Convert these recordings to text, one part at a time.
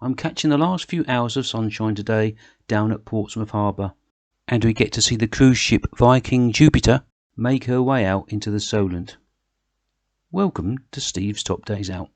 I'm catching the last few hours of sunshine today down at Portsmouth Harbour, and we get to see the cruise ship Viking Jupiter make her way out into the Solent. Welcome to Steve's Top Days Out.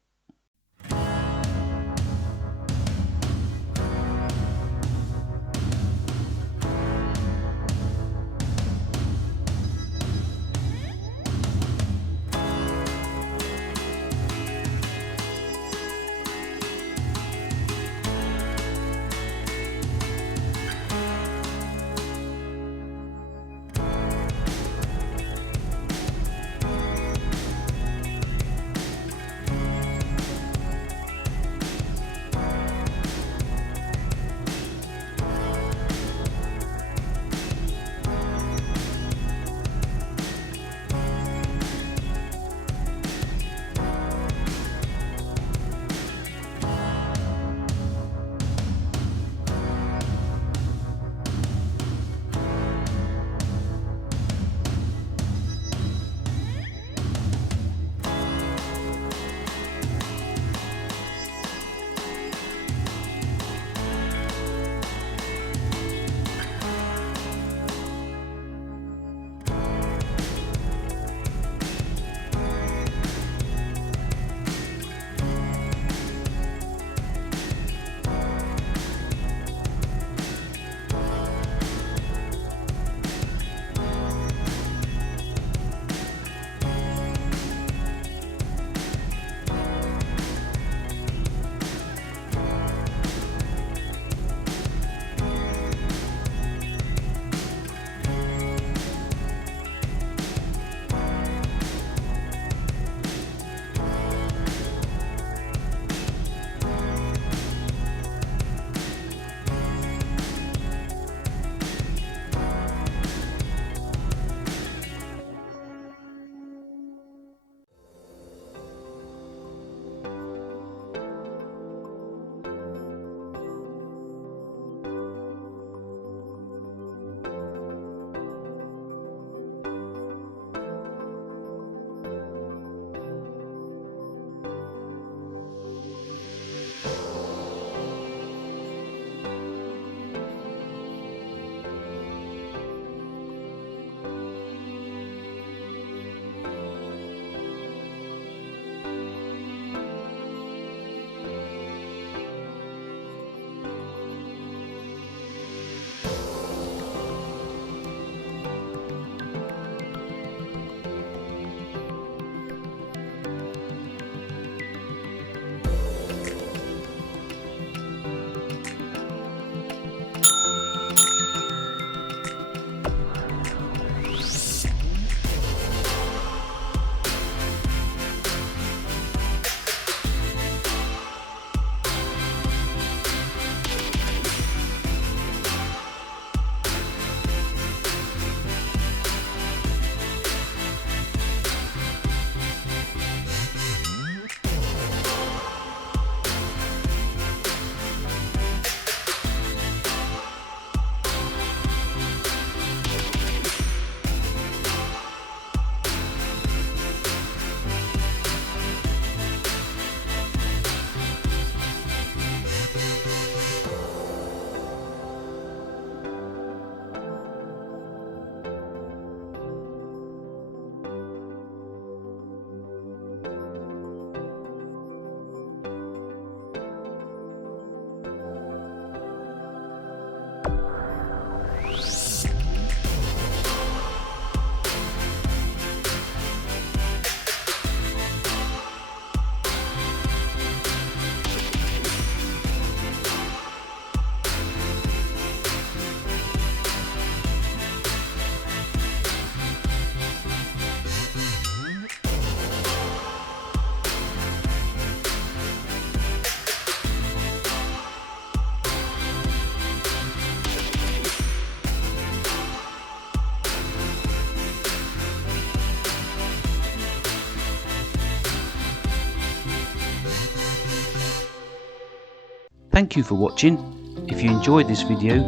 Thank you for watching. If you enjoyed this video,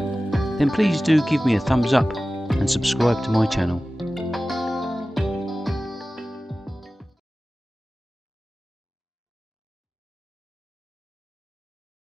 then please do give me a thumbs up and subscribe to my channel.